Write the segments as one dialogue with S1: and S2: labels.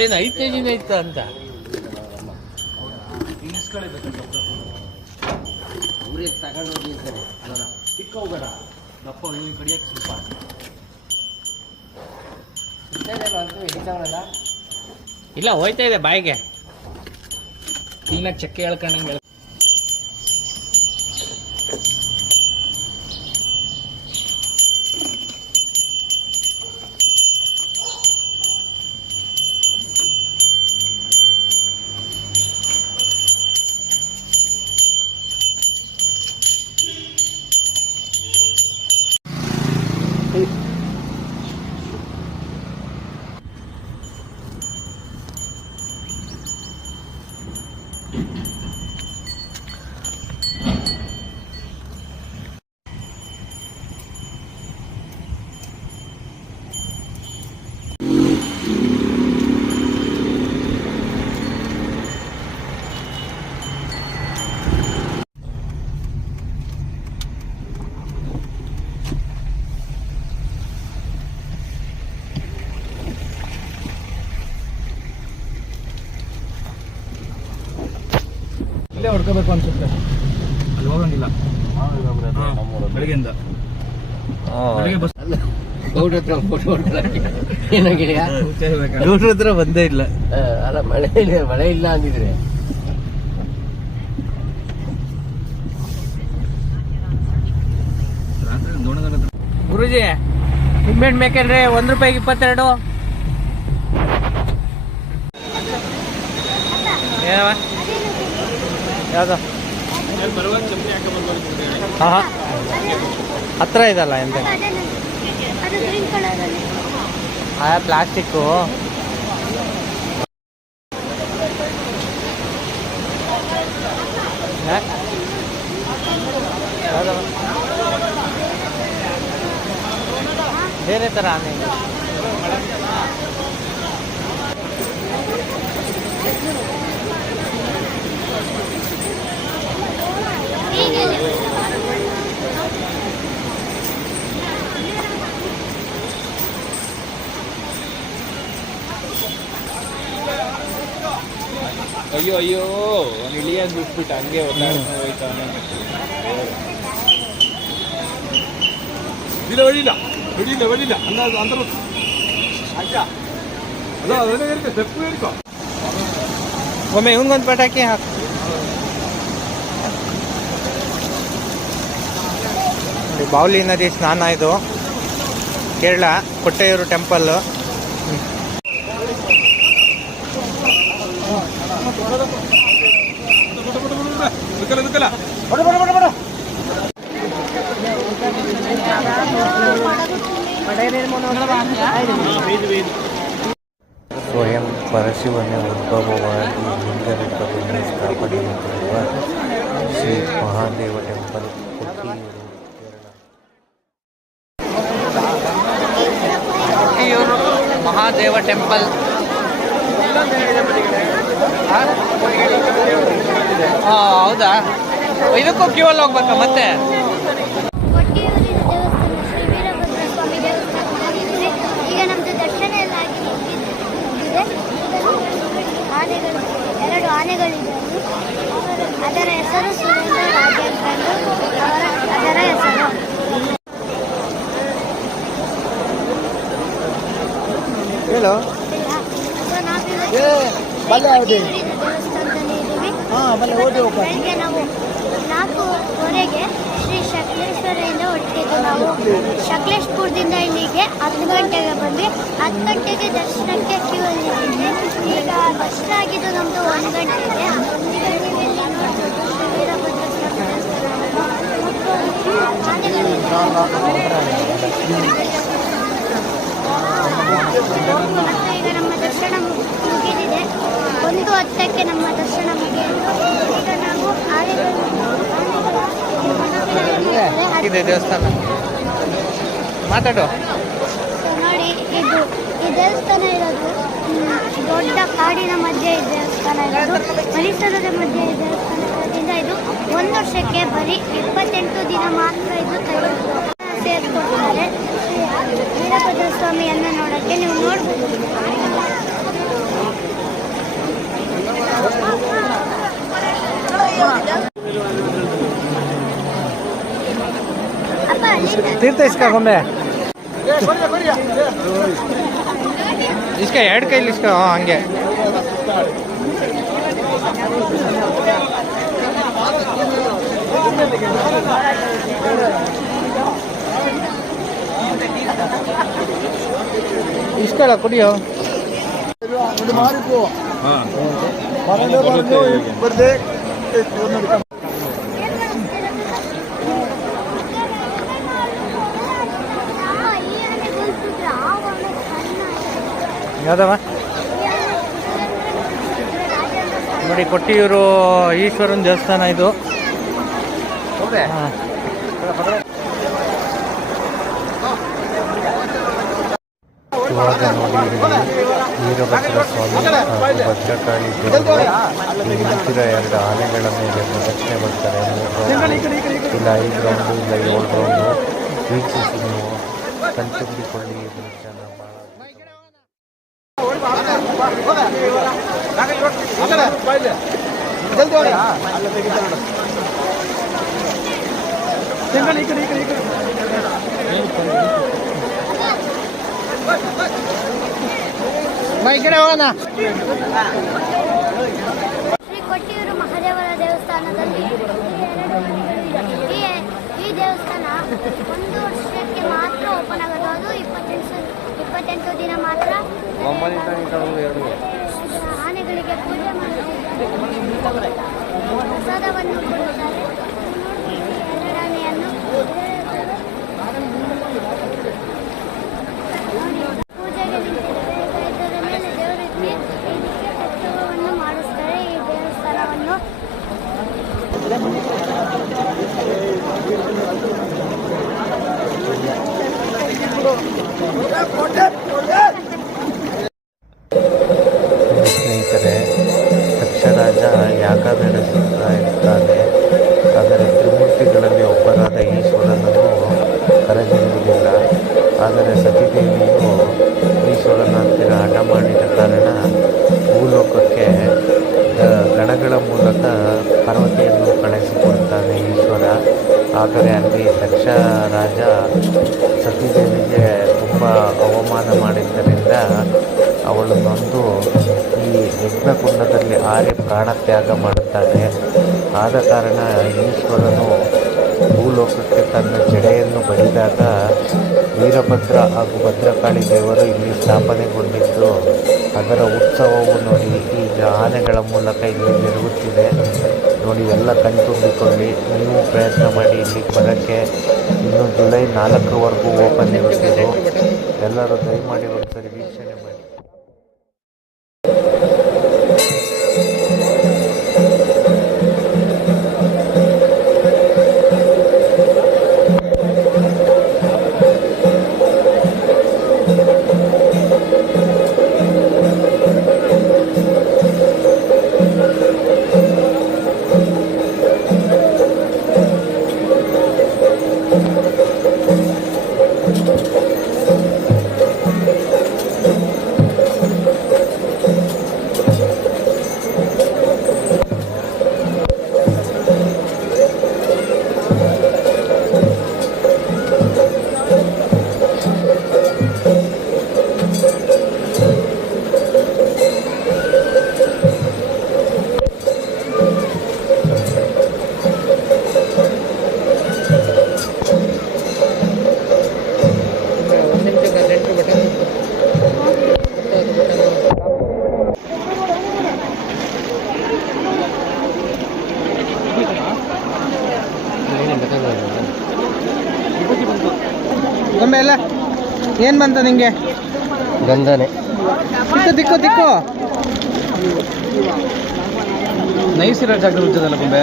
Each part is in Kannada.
S1: ಏನು ಐದು ಕೆ ಜಿನ ಇತ್ತು ಅಂತ.
S2: ತಗೊಂಡು ಹೋಗಿ ಚಿಕ್ಕ ಹೋಗೋಣ ದಪ್ಪ ಇವು ಕಡಿಯಕ್ಕೆ ಸ್ವಲ್ಪ?
S1: ಇಲ್ಲ ಹೋಯ್ತಾ ಇದೆ ಬಾಯಿಗೆ. ಕ್ಲೀನಾಗಿ ಚಕ್ಕೆ ಹೇಳ್ಕೊಂಡಂಗೆ
S3: ಹೊಡ್ಕೋಬೇಕು ಅನ್ಸುತ್ತೆ. ಅಲ್ಲಿ ಹೋಗಂಗಿಲ್ಲ. ಬೆಳಗ್ಗೆಯಿಂದ. ಬೆಳಗ್ಗೆ ಬಸ್
S2: ಗೌಡ್ರ ಹತ್ರ ಫೋಟೋ ಏನೋ ಗೆಳೆಯ
S1: ಗೌಡ್ರ ಹತ್ರ ಬಂದೇ ಇಲ್ಲ.
S2: ಅಲ್ಲ ಮಳೆ ಇಲ್ಲ ಮಳೆ ಇಲ್ಲ ಅಂದಿದ್ರೆ.
S1: ಗುರುಜಿ ನಿಂಬೆಹಣ್ಣು ಬೇಕಂದ್ರೆ ಒಂದ್ ರೂಪಾಯಿ ಇಪ್ಪತ್ತೆರಡು. ಏನವ ಯಾವುದು? ಹಾಂ ಹಾಂ. ಹತ್ರ ಇದಲ್ಲ ಎಂತ? ಆ ಪ್ಲಾಸ್ಟಿಕ್ಕು. ಬೇರೆ ಥರ ಆನೆ ಇದೆ.
S3: ಅಯ್ಯೋ ಅಯ್ಯೋ ಅವ್ನು ಇಳಿಯೋದು ಬಿಟ್ಬಿಟ್ಟು ಹಂಗೆ ಒದ್ದಾಡ್ಕೊಂಡು ಹೋಯ್ತಾನೆ ಇಲ್ಲ ಹೊಡಿಲ್ಲ ಹೊಡಿಲ್ಲ ಹೊಡಿಲ್ಲ ಅಲ್ಲ ಅದು ಅಂತರ ಆಯ್ತಾ ಅಲ್ಲ ಅದನ್ನೇ ಹೇಳ್ಕೊ ತಪ್ಪು ಹೇಳ್ಕೊ
S1: ಒಮ್ಮೆ ಇವನ್ಗೊಂದು ಪಟಾಕಿ ಹಾಕು ಬಾವ್ಲಿ ನದಿ ಸ್ನಾನ ಇದು. ಕೇರಳ ಕೊಟ್ಟೆಯೂರು ಟೆಂಪಲ್
S4: ಸ್ವಯಂ ಪರಶಿವನ ಉದ್ಭವವಾಗಿ ಹಿಂದಿನ ಸ್ಥಾಪನೆಯಾಗಿರುವ ಶ್ರೀ ಮಹಾದೇವ ಟೆಂಪಲ್ ಕೊಟ್ಟಿಯೂರು ಕೇರಳ
S1: ಕೊಟ್ಟಿಯೂರು ಮಹಾದೇವ ಟೆಂಪಲ್. ಹಾಂ ಹೌದಾ? ಇದಕ್ಕೂ ಕ್ಯೂ ಅಲ್ಲಿ ಹೋಗ್ಬೇಕಾ ಮತ್ತೆ?
S5: ಎರಡು ಅದರ ಹೆಸರು ಸುರೇಂದ್ರ ಅದರ ಹೆಸರು.
S1: ಹೇಳು.
S5: ಸೊ ನಾವಿವತ್ತು ಹಾಂ ಇದ್ದೀವಿ ಇವತ್ತು ಬೆಳಗ್ಗೆ ನಾವು ನಾಲ್ಕೂವರೆಗೆ ಶ್ರೀ ಶಕ್ಲೇಶ್ವರದಿಂದ ಹೊರಟಿದ್ದು ನಾವು ಶಕ್ಲೇಶ್ಪುರದಿಂದ ಇಲ್ಲಿಗೆ ಹತ್ತು ಗಂಟೆಗೆ ಬಂದ್ವಿ ಹತ್ತು ಗಂಟೆಗೆ ದರ್ಶನಕ್ಕೆ ಕ್ಯೂ ಅಲ್ಲಿ. ಈಗ ದರ್ಶನ ಆಗಿದ್ದು ನಮ್ಮದು ಒಂದು ಗಂಟೆ ಇದೆ ಈಗ ಗಂಟೆಗೆ ವೀರಭದ್ರ ಈಗ ನಮ್ಮ ದರ್ಶನ ಮುಗಿದಿದೆ. ಒಂದು ಹತ್ತಕ್ಕೆ ನಮ್ಮ ದರ್ಶನ ಮುಗಿಯಿತು ಈಗ ನಾವು ಆನೆಗಳು
S1: ದೇವಸ್ಥಾನ. ಮಾತಾಡು.
S5: ನೋಡಿ ಇದು ಈ ದೇವಸ್ಥಾನ ಇರೋದು ದೊಡ್ಡ ಕಾಡಿನ ಮಧ್ಯೆ ಈ ದೇವಸ್ಥಾನ ಇರೋದು. ಪರಿಸರದ ಮಧ್ಯೆ ಈ ದೇವಸ್ಥಾನ ಇರೋದ್ರಿಂದ ಇದು ಒಂದು ವರ್ಷಕ್ಕೆ ಬರೀ ಇಪ್ಪತ್ತೆಂಟು ದಿನ ಮಾತ್ರ ಇದು ಸೇರಿಕೊಡ್ತಾರೆ.
S1: तीर्थ इसका घूमे इसका हेड कई इसका हाँ हाँ
S5: ಅಮ್ಮ, ಕುಡಿಯೋ.
S1: ಯಾವ್ದವ. ನೋಡಿ ಕೊಟ್ಟಿಯೂರು ಈಶ್ವರನ ದೇವಸ್ಥಾನ ಇದು ಹಾಂ.
S4: ಇವಾಗ ನೋಡಿ ವೀರಭದ್ರ ಸ್ವಾಮಿ ಹಾಗೂ ಭದ್ರಕಾಳಿ ದೇವರು ಈ ನಿಂತಿರೋ ಎರಡು ಆನೆಗಳ ಮೇಲೆ ಪ್ರದಕ್ಷಿಣೆ ಬರ್ತಾರೆ ಇಲ್ಲ ಐದು ರೌಂಡು ಇಲ್ಲ ಏಳು ರೌಂಡು ವೀಕ್ಷಿಸಿ ನೀವು. ಕಣ್ತುಂಬಿಕೊಳ್ಳಿ ದೃಶ್ಯನ ಭಾಳ
S1: ಬಾ, ಈ ಕಡೆ ಹೋಗೋಣ.
S5: ಶ್ರೀ ಕೊಟ್ಟಿಯೂರು ಮಹಾದೇವರ ದೇವಸ್ಥಾನದಲ್ಲಿ ಈ ದೇವಸ್ಥಾನ ಒಂದು ವರ್ಷಕ್ಕೆ ಮಾತ್ರ ಓಪನ್ ಆಗೋದು. ಅದು ಇಪ್ಪತ್ತೆಂಟು ಇಪ್ಪತ್ತೆಂಟು ದಿನ ಮಾತ್ರ ಆನೆಗಳಿಗೆ ಪೂಜೆ ಮಾಡುತ್ತಾರೆ ಪ್ರಸಾದವನ್ನು ಕೊಡುತ್ತಾರೆ.
S4: ಸ್ನೇಹಿತರೆ ದಕ್ಷರಾಜ ಯಾಗ ನಡೆಸುತ್ತಾ ಇರ್ತಾನೆ, ಆದರೆ ತ್ರಿಮೂರ್ತಿಗಳಲ್ಲಿ ಒಬ್ಬರಾದ ಈಶ್ವರನನ್ನು ಕರೆದಿರುವುದಿಲ್ಲ ಆದರೆ ಸತಿದೇವಿಯು ಈಶ್ವರನ ಹತ್ತಿರ ಹಠ ಮಾಡಿದ ಕಾರಣ ಭೂಲೋಕಕ್ಕೆ ಗಣಗಳ ಮೂಲಕ ಪಾರ್ವತಿಯನ್ನು ಕಳಿಸಿಕೊಡ್ತಾನೆ ಈಶ್ವರ. ಆದರೆ ಅಲ್ಲಿ ದಕ್ಷ ರಾಜ ತುಂಬ ಅವಮಾನ ಮಾಡಿದ್ದರಿಂದ ಅವಳು ನೊಂದು ಈ ಯಜ್ಞಕುಂಡದಲ್ಲಿ ಆರಿ ಪ್ರಾಣತ್ಯಾಗ ಮಾಡುತ್ತಾನೆ ಆದ ಕಾರಣ ಈಶ್ವರನು ಭೂಲೋಕಕ್ಕೆ ತನ್ನ ಜಡೆಯನ್ನು ಬಡಿದಾಗ ವೀರಭದ್ರ ಹಾಗೂ ಭದ್ರಕಾಳಿ ದೇವರು ಇಲ್ಲಿ ಸ್ಥಾಪನೆಗೊಂಡಿದ್ದು. ಅದರ ಉತ್ಸವವು ನೋಡಿ ಈಗ ಆನೆಗಳ ಮೂಲಕ ಇಲ್ಲಿ ಜರುಗುತ್ತಿದೆ ನೋಡಿ, ಎಲ್ಲ ಕಣ್ತುಂಬಿಕೊಳ್ಳಿ. ನೀವು ಪ್ರಯತ್ನ ಮಾಡಿ ಇಲ್ಲಿ ಬರೋಕ್ಕೆ ಇನ್ನು ಜುಲೈ ನಾಲ್ಕರವರೆಗೂ ಓಪನ್ ಇರುತ್ತೆ ಎಲ್ಲರೂ ದಯಮಾಡಿ ಒಂದ್ಸರಿ ವೀಕ್ಷಣೆ ಮಾಡಿ.
S1: ಏನು ಬಂತ ನಿಂಗೆ?
S2: ಗಂಧನೆ.
S1: ದಿಕ್ಕು ದಿಕ್ಕು ದಿಕ್ಕು.
S3: ನೈಸ್ ಇರೋ ಜಾಗದಲ್ಲಿ ಉಜ್ಜೋದಲ್ಲ ಗೊಂಬೆ?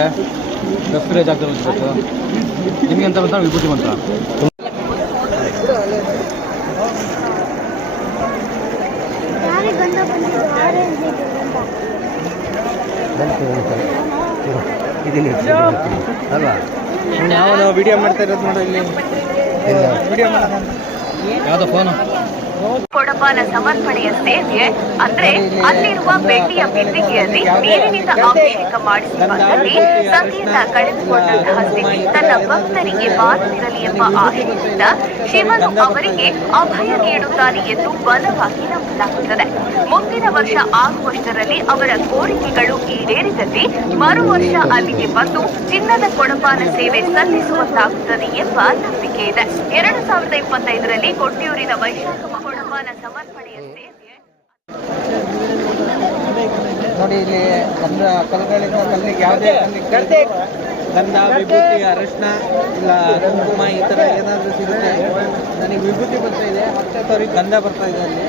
S3: ರಫ್ ಇರೋ ಜಾಗದಲ್ಲಿ ಉಜ್ಜಬೇಕು ನಿಮಗೆ ಅಂತ ಬಂತ? ವಿಭೂತಿ ಬಂತ.
S2: ಅಲ್ವಾ
S1: ಯಾವ ವಿಡಿಯೋ ಮಾಡ್ತಾ ಇರೋದು ನೋಡೋ ಇಲ್ಲಿ. ವಿಡಿಯೋ ಮಾಡ
S3: ಯಾವುದೋ
S6: ಕೊಡಪಾನ ಸಮರ್ಪಣೆಯ ಸೇವೆ ಅಂದ್ರೆ ಅಲ್ಲಿರುವ ಬೆಳ್ಳಿಯ ಬಿಂದಿಗೆಯಲ್ಲಿ ನೀರಿನಿಂದ ಅಭಿಷೇಕ ಮಾಡಿಸುವಲ್ಲಿ ಸತಿಯನ್ನ ಕಳೆದುಕೊಂಡಂತಹ ಸ್ಥಿತಿ ತನ್ನ ಭಕ್ತರಿಗೆ ಬಾರದಿರಲಿ ಎಂಬ ಆಶಯದಿಂದ ಶಿವನು ಅವರಿಗೆ ಅಭಯ ನೀಡುತ್ತಾನೆ ಎಂದು ಬಲವಾಗಿ ನಂಬಲಾಗುತ್ತದೆ. ಮುಂದಿನ ವರ್ಷ ಆಗುವಷ್ಟರಲ್ಲಿ ಅವರ ಕೋರಿಕೆಗಳು ಈಡೇರಿದಲ್ಲಿ ಮರು ವರ್ಷ ಅಲ್ಲಿಗೆ ಬಂದು ಚಿನ್ನದ ಕೊಡಪಾನ ಸೇವೆ ಸಲ್ಲಿಸುವಂತಾಗುತ್ತದೆ ಎಂಬ ನಂಬಿಕೆ. ಇದೆ. ಎರಡು ಸಾವಿರದ ಇಪ್ಪತ್ತೈದರಲ್ಲಿ ಕೊಟ್ಟಿಯೂರಿನ ವೈಶಾಖ ಸಮರ್ಪಣೆಯಂತೆ
S1: ನೋಡಿ ಇಲ್ಲಿ ಗಂಧ ಕಲ್ಗಳಿಂದ ಕಲ್ಲಿಗೆ ಯಾವುದೇ ಕಲ್ಲಿಗೆ ಗಂಧ ವಿಭೂತಿ ಅರಿಶಿನ ಇಲ್ಲ ಕುಂಕುಮ ಈ ಥರ ಏನಾದರೂ ಸಿಗುತ್ತೆ. ನನಗೆ ವಿಭೂತಿ ಬರ್ತಾ ಇದೆ. ಮತ್ತೆ ಸಾರಿ ಗಂಧ ಬರ್ತಾ ಇದೆ ಅಲ್ಲಿ.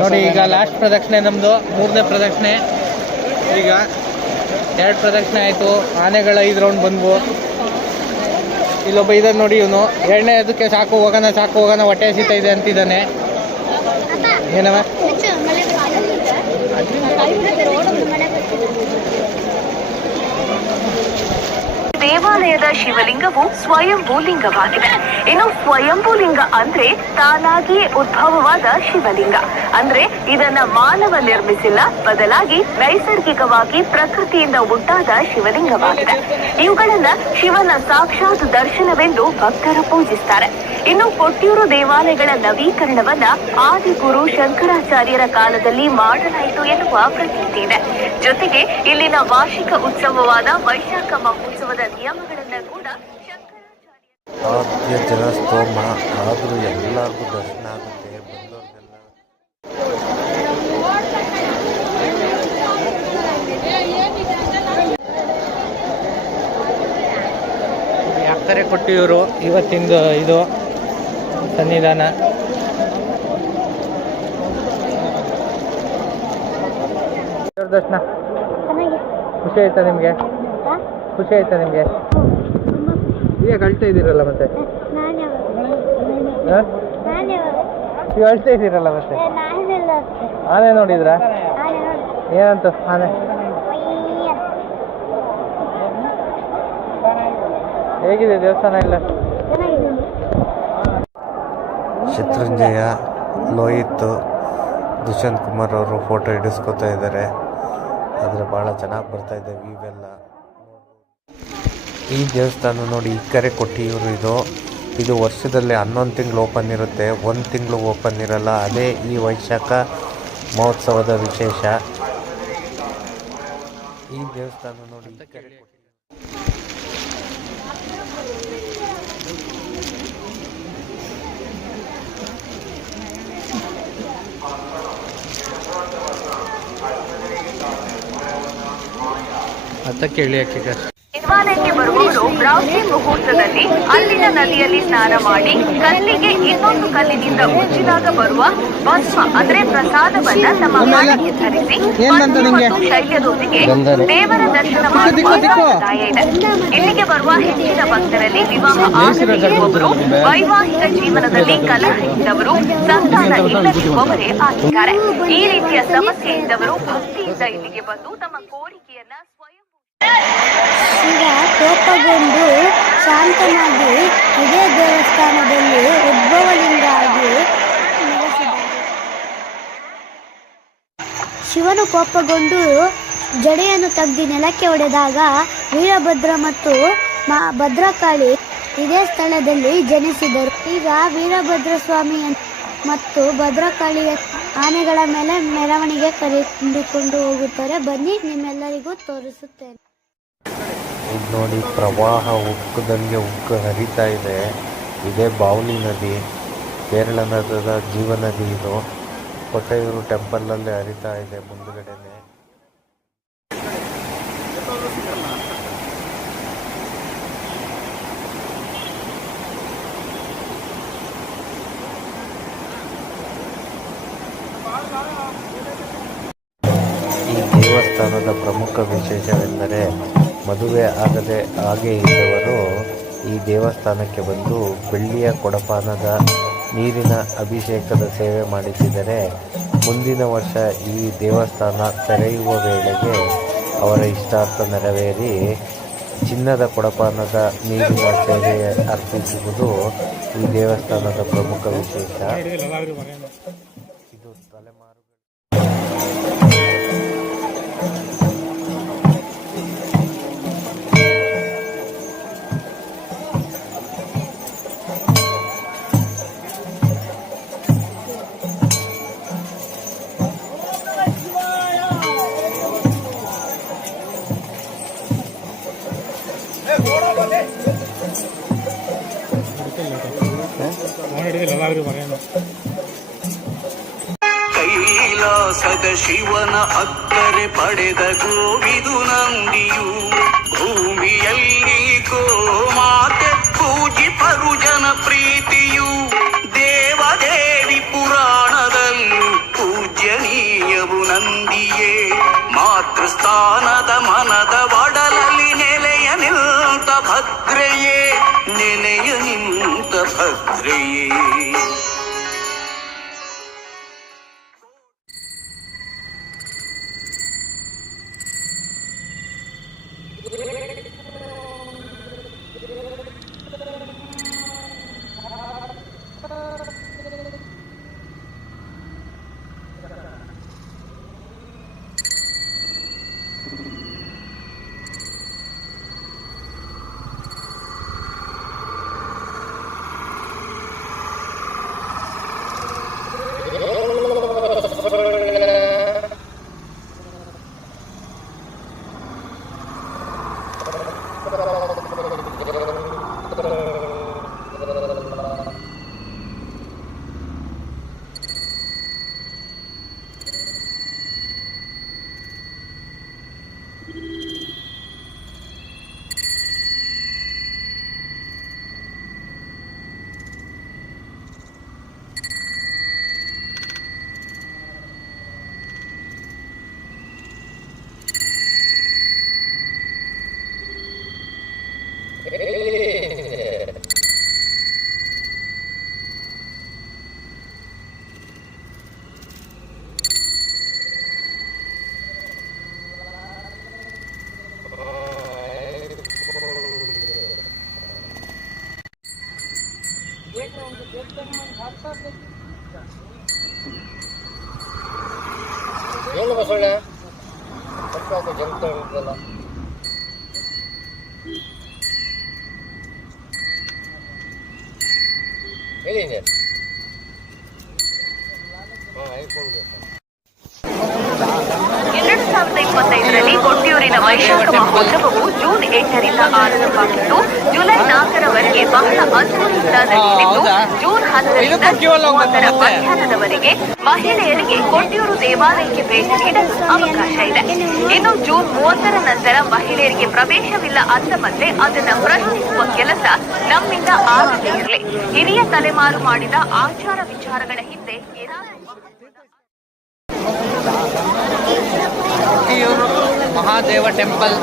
S1: ನೋಡಿ, ಈಗ ಲಾಸ್ಟ್ ಪ್ರದಕ್ಷಿಣೆ ನಮ್ಮದು ಮೂರನೇ ಪ್ರದಕ್ಷಿಣೆ. ಈಗ ಎರಡು ಪ್ರದಕ್ಷಿಣೆ ಆಯಿತು, ಆನೆಗಳ ಐದು ರೌಂಡ್ ಬಂದ್ವು. ಇಲ್ಲೊಬ್ಬ ಇದ್ದಾನೆ ನೋಡಿ ಇವನು. ಎರಡನೇ ಅದಕ್ಕೆ ಸಾಕು, ಹೋಗೋಣ ಸಾಕು, ಹೋಗೋಣ, ಹೊಟ್ಟೆ ಹಸಿತಾ ಇದೆ ಅಂತಿದ್ದಾನೆ. ಏನವ?
S6: ದೇವಾಲಯದ ಶಿವಲಿಂಗವು ಸ್ವಯಂಭೂ ಲಿಂಗವಾಗಿದೆ. ಇನ್ನು ಸ್ವಯಂಭೂ ಲಿಂಗ ಅಂದ್ರೆ ತಾನಾಗಿಯೇ ಉದ್ಭವವಾದ ಶಿವಲಿಂಗ. ಅಂದ್ರೆ ಇದನ್ನ ಮಾನವ ನಿರ್ಮಿಸಿಲ್ಲ, ಬದಲಾಗಿ ನೈಸರ್ಗಿಕವಾಗಿ ಪ್ರಕೃತಿಯಿಂದ ಉಂಟಾದ ಶಿವಲಿಂಗವಾಗಿದೆ. ಇವುಗಳನ್ನ ಶಿವನ ಸಾಕ್ಷಾತ್ ದರ್ಶನವೆಂದು ಭಕ್ತರು ಪೂಜಿಸ್ತಾರೆ. ಇನ್ನು ಕೊಟ್ಟೂರು ದೇವಾಲಯಗಳ ನವೀಕರಣವನ್ನ ಆದಿಗುರು ಶಂಕರಾಚಾರ್ಯರ ಕಾಲದಲ್ಲಿ ಮಾಡಲಾಯಿತು ಎನ್ನುವ ಪ್ರತೀತಿ ಇದೆ. ಜೊತೆಗೆ ಇಲ್ಲಿನ ವಾರ್ಷಿಕ ಉತ್ಸವವಾದ ವೈಶಾಖ ಮಹೋತ್ಸವದ ಶಂಕರಾಚಾರ್ಯ
S4: ಆದ್ಯ ಜನಸ್ತೋಮ. ಆದರೂ ಎಲ್ಲರಿಗೂ ದರ್ಶನ ಆಗುತ್ತೆ. ಬಂದವ್ರಿಗೆಲ್ಲ
S1: ಯಾಕರೆ ಕೊಟ್ಟಿವರು ಇವತ್ತಿಂದು ಇದು ಸನ್ನಿಧಾನ? ದೇವ್ರ ದರ್ಶನ. ಖುಷಿ ಆಯ್ತಾ ನಿಮಗೆ? ಖುಷಿ ಆಯ್ತಾ ನಿಮಗೆ? ಈಗ ಅಳ್ತಾ ಇದ್ದೀರಲ್ಲ ಮತ್ತೆ? ನೀವು ಈಗ ಅಳ್ತಾ ಇದ್ದೀರಲ್ಲ ಮತ್ತೆ? ಆನೆ ನೋಡಿದ್ರಾ? ಏನಂತ ಆನೆ? ಹೇಗಿದೆ ದೇವಸ್ಥಾನ ಇಲ್ಲ
S4: ಶತ್ರುಂಜಯ ಲೋಹಿತ್ ದುಷ್ಯಂತ್ ಕುಮಾರ್ ಅವರು ಫೋಟೋ ಹಿಡಿಸ್ಕೊತಾ ಇದ್ದಾರೆ. ಆದರೆ ಭಾಳ ಚೆನ್ನಾಗಿ ಬರ್ತಾ ಇದೆ ವ್ಯೂ ಎಲ್ಲ. ಈ ದೇವಸ್ಥಾನ ನೋಡಿ ಇಕ್ಕರೆ ಕೊಟ್ಟಿಯೂರು ಇದು. ಇದು ವರ್ಷದಲ್ಲಿ ಹನ್ನೊಂದು ತಿಂಗಳು ಓಪನ್ ಇರುತ್ತೆ. ಒಂದು ತಿಂಗಳು ಓಪನ್ ಇರಲ್ಲ. ಅದೇ ಈ ವೈಶಾಖ ಮಹೋತ್ಸವದ ವಿಶೇಷ. ಈ ದೇವಸ್ಥಾನ ನೋಡಿ.
S1: ಅಂತ ಕೇಳಿ ಹಾಕಿದೆ
S6: ದೇವಾಲಯಕ್ಕೆ ಬರುವವರು ಬ್ರಾಹ್ಮಿ ಮುಹೂರ್ತದಲ್ಲಿ ಅಲ್ಲಿನ ನದಿಯಲ್ಲಿ ಸ್ನಾನ ಮಾಡಿ ಕಲ್ಲಿಗೆ ಇನ್ನೊಂದು ಕಲ್ಲಿನಿಂದ ಉಜ್ಜಿದಾಗ ಬರುವ ಭಸ್ಮ ಅಂದ್ರೆ ಪ್ರಸಾದವನ್ನ ತಮ್ಮ ಮಾಡಿಗೆ ಧರಿಸಿ ಶೈಲ್ಯದೊಂದಿಗೆ. ದೇವರ ದರ್ಶನ ಮಾಡುವ ಸಂಪ್ರದಾಯ ಇದೆ. ಇಲ್ಲಿಗೆ ಬರುವ ಹೆಚ್ಚಿನ ಭಕ್ತರಲ್ಲಿ ವಿವಾಹ ಆಗದಿರುವವರು ವೈವಾಹಿಕ ಜೀವನದಲ್ಲಿ ಕಲಹ ಇದ್ದವರು ಸಂತಾನ ಇಲ್ಲದಿರುವವರೇ ಆಗಿದ್ದಾರೆ. ಈ ರೀತಿಯ ಸಮಸ್ಯೆ ಇದ್ದವರು ಭಕ್ತಿಯಿಂದ ಇಲ್ಲಿಗೆ ಬಂದು ತಮ್ಮ ಕೋರಿಕೆಯನ್ನ
S5: ಶಿವ ಕೋಪಗೊಂಡು ಶಾಂತನಾಗಿ ಇದೇ ದೇವಸ್ಥಾನದಲ್ಲಿ ಉದ್ಭವಲಿಂಗಾಗಿ ಶಿವನು ಕೋಪಗೊಂಡು ಜಡೆಯನ್ನು ತೆಗೆದು ನೆಲಕ್ಕೆ ಒಡೆದಾಗ ವೀರಭದ್ರ ಮತ್ತು ಭದ್ರಕಾಳಿ ಇದೇ ಸ್ಥಳದಲ್ಲಿ ಜನಿಸಿದರು. ಈಗ ವೀರಭದ್ರ ಸ್ವಾಮಿ ಮತ್ತು ಭದ್ರಕಾಳಿಯ ಆನೆಗಳ ಮೇಲೆ ಮೆರವಣಿಗೆ ಕರೆದುಕೊಂಡು ಹೋಗುತ್ತಾರೆ. ಬನ್ನಿ ನಿಮ್ಮೆಲ್ಲರಿಗೂ ತೋರಿಸುತ್ತೇನೆ.
S4: ನೋಡಿ ಪ್ರವಾಹ ಉಕ್ಕದಂಗೆ ಉಕ್ಕು ಹರಿತಾ ಇದೆ. ಇದೆ ಬಾವಲಿ ನದಿ, ಕೇರಳ ಜೀವ ನದಿ ಇದು. ಕೊಟ್ಟೆಯೂರು ಟೆಂಪಲಲ್ಲಿ ಹರಿತಾ ಇದೆ ಮುಂದುಗಡೆನೆ. ಈ ದೇವಸ್ಥಾನದ ಪ್ರಮುಖ ವಿಶೇಷವೆಂದರೆ ಮದುವೆ ಆಗದೆ ಹಾಗೆ ಇದ್ದವರು ಈ ದೇವಸ್ಥಾನಕ್ಕೆ ಬಂದು ಬೆಳ್ಳಿಯ ಕೊಡಪಾನದ ನೀರಿನ ಅಭಿಷೇಕದ ಸೇವೆ ಮಾಡಿಸಿದರೆ ಮುಂದಿನ ವರ್ಷ ಈ ದೇವಸ್ಥಾನ ತೆರೆಯುವ ವೇಳೆಗೆ ಅವರ ಇಷ್ಟಾರ್ಥ ನೆರವೇರಿ ಚಿನ್ನದ ಕೊಡಪಾನದ ನೀರಿನ ಸೇವೆ ಅರ್ಪಿಸುವುದು ಈ ದೇವಸ್ಥಾನದ ಪ್ರಮುಖ ವಿಶೇಷ.
S7: ಕೈಲಾಸದ ಶಿವನ ಅಕ್ಕರೆ ಪಡೆದ ಗೋವಿದು ನಂದಿಯು. ಭೂಮಿಯಲ್ಲಿ ಗೋಮಾತೆ ಪೂಜಿ ಪರುಜನ ಪ್ರೀತಿಯು. ದೇವದೇವಿ ಪುರಾಣದಲ್ಲಿ ಪೂಜ್ಯನೀಯವು ನಂದಿಯೇ. ಮಾತೃಸ್ಥಾನದ ಮನದ ಭದ್ರೆಯೇ ನೆನೆಯ ನಿಂತ ಭದ್ರೆಯೇ.
S2: ಏನು ಬಸಳೆ ಸ್ವಲ್ಪ ಜಂಪ್ ಹೇಳಿ ಹೇಳಿದೆ ಹಾಂ
S6: ಎರಡು ಸಾವಿರದ ಇಪ್ಪತ್ತೈದರಲ್ಲಿ ಕೊಟ್ಟಿಯೂರಿನ ವೈಶಾಖ ಮಹೋತ್ಸವವು ಜೂನ್ ಎಂಟರಿಂದ ಆರಂಭವಾಗಿದ್ದು ಜುಲೈ ನಾಲ್ಕರವರೆಗೆ ಬಹಳ ಅದ್ಭುತ ನಡೆಯಲಿದ್ದು? ಜೂನ್ ಹತ್ತರಿಂದ ಮೂವತ್ತರ ಮಧ್ಯಾಹ್ನದವರೆಗೆ ಮಹಿಳೆಯರಿಗೆ ಕೊಟ್ಟಿಯೂರು ದೇವಾಲಯಕ್ಕೆ ಭೇಟಿ ನೀಡಲು ಅವಕಾಶ ಇದೆ. ಇನ್ನು ಜೂನ್ ಮೂವತ್ತರ ನಂತರ ಮಹಿಳೆಯರಿಗೆ ಪ್ರವೇಶವಿಲ್ಲ ಅಂದ ಮತ್ತೆ ಅದನ್ನು ಪ್ರಶ್ನಿಸುವ ಕೆಲಸ ನಮ್ಮಿಂದ ಆಗದೇ ಇರಲಿ. ಹಿರಿಯ ತಲೆಮಾರು ಮಾಡಿದ ಆಚಾರ ವಿಚಾರಗಳ ಹಿಂದೆ ಏನಾದರೂ
S1: ಕೊಟ್ಟಿಯೂರು ಮಹಾದೇವ ಟೆಂಪಲ್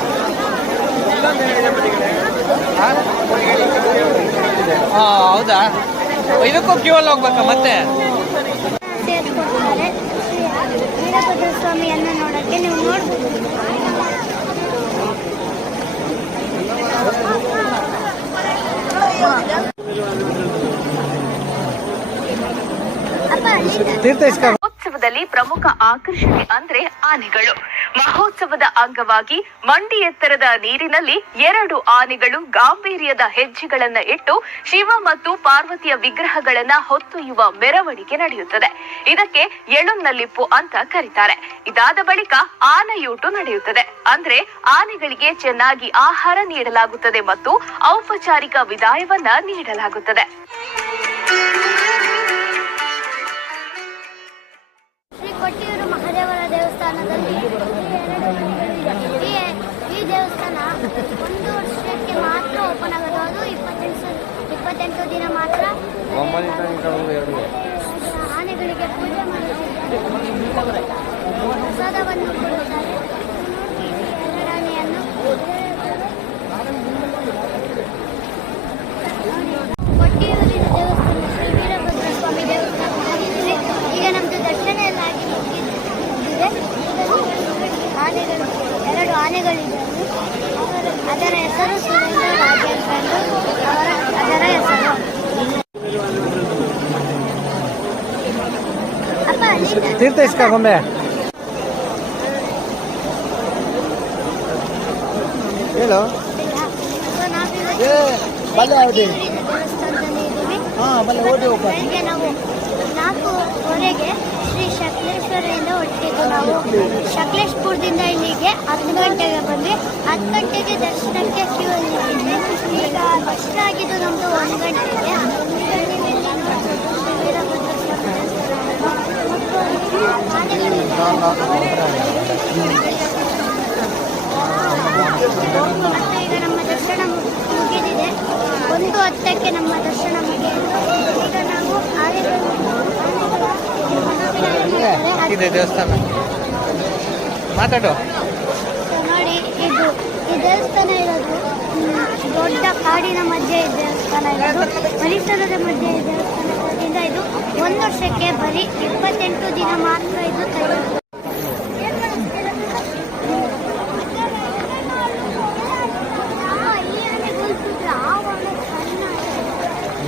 S1: ಹಾ ಹೌದಾ? ಇದಕ್ಕೂ ಕ್ಯೂ ಅಲ್ಲಿ ಹೋಗ್ಬೇಕಾ ಮತ್ತೆ?
S5: ಸೇರಿಸ್ಕೊಡ್ತಾರೆ ಶ್ರೀ ವೀರಭದ್ರ ಸ್ವಾಮಿಯನ್ನು ನೋಡಕ್ಕೆ ನೀವು ನೋಡ್ಬೋದು ಅಪ್ಪ ಅಲ್ಲಿಂದ
S1: ತೀರ್ಥ ಇಸ್ಕ
S6: ಮಹೋತ್ಸವದಲ್ಲಿ ಪ್ರಮುಖ ಆಕರ್ಷಣೆ ಅಂದ್ರೆ ಆನೆಗಳು. ಮಹೋತ್ಸವದ ಅಂಗವಾಗಿ ಮಂಡಿ ಎತ್ತರದ ನೀರಿನಲ್ಲಿ ಎರಡು ಆನೆಗಳು ಗಾಂಭೀರ್ಯದ ಹೆಜ್ಜೆಗಳನ್ನ ಇಟ್ಟು ಶಿವ ಮತ್ತು ಪಾರ್ವತಿಯ ವಿಗ್ರಹಗಳನ್ನ ಹೊತ್ತೊಯ್ಯುವ ಮೆರವಣಿಗೆ ನಡೆಯುತ್ತದೆ. ಇದಕ್ಕೆ ಎಳುನಲ್ಲಿಪ್ಪು ಅಂತ ಕರೀತಾರೆ. ಇದಾದ ಬಳಿಕ ಆನೆಯೂಟು ನಡೆಯುತ್ತದೆ. ಅಂದ್ರೆ ಆನೆಗಳಿಗೆ ಚೆನ್ನಾಗಿ ಆಹಾರ ನೀಡಲಾಗುತ್ತದೆ ಮತ್ತು ಔಪಚಾರಿಕ ವಿದಾಯವನ್ನ ನೀಡಲಾಗುತ್ತದೆ.
S5: ಆನೆಗಳಿಗೆ ಪೂಜೆ ಮಾಡುತ್ತಾರೆ
S1: ತೀರ್ಥ ಇಸ್ಕ ಗೊಂಬೆ ಹೇಳು ಬಲ್ಲೆ ಯಾವ್ದು ಹಾಂ ಬಲ್ಲೆ ಓಡಿ ಹೋಗ
S5: ನಾಲ್ಕೂವರೆಗೆ ಶ್ರೀ ಶಕ್ಲೇಶ್ವರದಿಂದ ಹೊರಟಿದ್ದು ನಾವು. ಶಕ್ಲೇಶ್ಪುರದಿಂದ ಇಲ್ಲಿಗೆ ಹತ್ತು ಗಂಟೆಗೆ ಬಂದ್ವಿ. ಹತ್ತು ಗಂಟೆಗೆ ದರ್ಶನಕ್ಕೆ ಕ್ಯೂ ಅಲ್ಲಿ ಈಗ ಅಷ್ಟಾಗಿದ್ದು ನಮ್ಮದು ಒಂದು ಗಂಟೆಗೆ ವೀರಭದ್ರ ಸ್ವಾಮಿ ಮತ್ತೆ ಈಗ ನಮ್ಮ ದರ್ಶನ ಮುಗಿದಿದೆ ಒಂದು ಹತ್ತಕ್ಕೆ ನಮ್ಮ ದರ್ಶನ ಮುಗಿಯಿತು ಈಗ ನಾವು
S1: ದೇವಸ್ಥಾನ. ಮಾತಾಡು.
S5: ನೋಡಿ, ಇದು, ಈ ದೇವಸ್ಥಾನ ಇರೋದು ದೊಡ್ಡ ಕಾಡಿನ ಮಧ್ಯೆ ಈ ದೇವಸ್ಥಾನ ಇರೋದು ಪರಿಸರದ ಮಧ್ಯೆ ಈ ದೇವಸ್ಥಾನ. ಇರೋದ್ರಿಂದ ಇದು ಒಂದು ವರ್ಷಕ್ಕೆ ಬರೀ ಇಪ್ಪತ್ತೆಂಟು ದಿನ ಮಾತ್ರ ಇದು ತಯಾರು.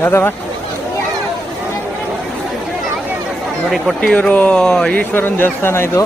S1: ಯಾವ್ದವ? ನೋಡಿ ಕೊಟ್ಟಿಯೂರು ಈಶ್ವರನ ದೇವಸ್ಥಾನ ಇದು.